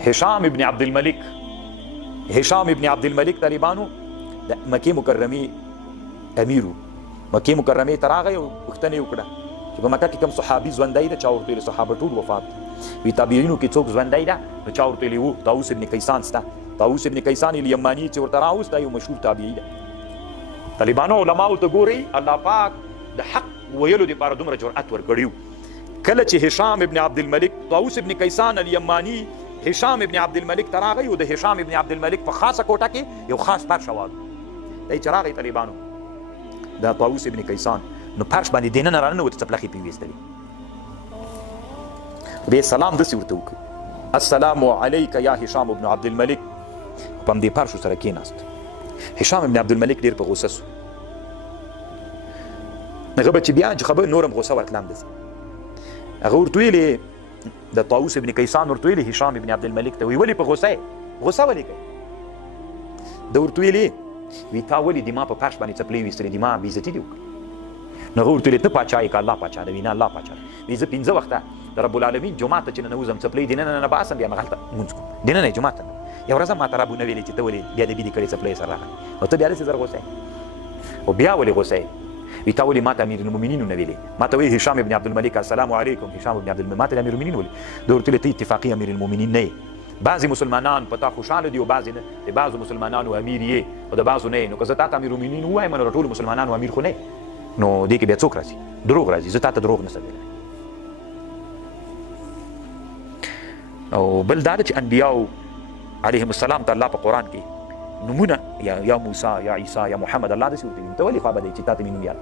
هشام ابن عبدالملک طالبانو د مکې مکرمې امیرو. مکې مکرمې ته راغی او پوښتنه یې وکړه چې په مکه کې کوم صحابي ژوندی ده؟ چا ورته ویل صحابه ټول وفات دي. وي تابعینو کې څوک ژوندی ده؟ نو چا ورته ویلي و طاووس ابن کیسان شته. طاووس ابن کیسان الیماني چې ورته راوست دا یو مشهور تابعي ده. طالبانو علماو ته ګورئ الله پاک د حق ویلو دپاره دومره جرأت ورکړي کله چې هشام ابن عبدالملک طاووس ابن کیسان الیماني هشام ابن عبدالملک ته راغی او د هشام ابن عبدالملک په خاصه کوټه کې یو خاص فرش واغ دی چې راغی طالبانو د طاووس ابن کیسان نو فرش باندې دننه راننوت څپلخې پې ویستلې بیا سلام داسې ورته وکړي السلام علیک یا هشام ابن عبدالملک په همدې فرشو سره کېناست. هشام ابن عبدالملک ډېر په غوسه سو. هغه به چې بیا چې خبر نورم غوسه ورتله همداسې هغه ورته ویلې د طاووس ابن کیسان ورته ویلې هشام ابن عبدالملک ته وی ولې په غوسه یې؟ غوسه ولې کوې؟ ده ورته ویلې وی تا ولې د ما په فرش باندې څپلۍ ویستلې د ما بېعزتي دې وکړه؟ نو هغه ورته ویلې ته پاچا یې که الله پاچا ده؟ وی نه الله پاچا ده. وی زه 5 وخته د رب العالمین جومات ته چې ننوځم څپلۍ دننه نه باسم بیا همغلته لمونځ کوم دننه یې جومات ته یو ورځ هم ما ته رابونه ویلې چې ته ولې بیا د بیدې کړې څپلۍ سره راغلی او ته بیا داسې زر غوسه یې او بیا ولې غوسه یې؟ وی تا ولې ما ته امیر المؤمنین نه ویلې؟ ما ته وایي هشام ابن عبدالملک السلام علیکم هشام ابن عبدالملک ما ته امیر المؤمنین ولې؟ ده ورته ویلې ته اتفاقي امیر المؤمنین نه یې. بعضې مسلمانان په تا خوشحاله دي او بعضې نه. د بعضو مسلمانانو امیر یې او د بعضو نه یې. نو که زه تا ته امیر المؤمنین ووایم نو د ټولو مسلمانانو امیر خو نه یې. نو دې کې بیا څوک راځي؟ دروغ راځي. زه تا ته دروغ نشم ویلی. او بل دا ده چې انبیاو علیهم السلام ته الله په قرآن کې نومونه یا موسی یا عیسی یا محمد الله داسې ورته ویلي ته ولې خوا بدوي چې تا ته مې نوم یاد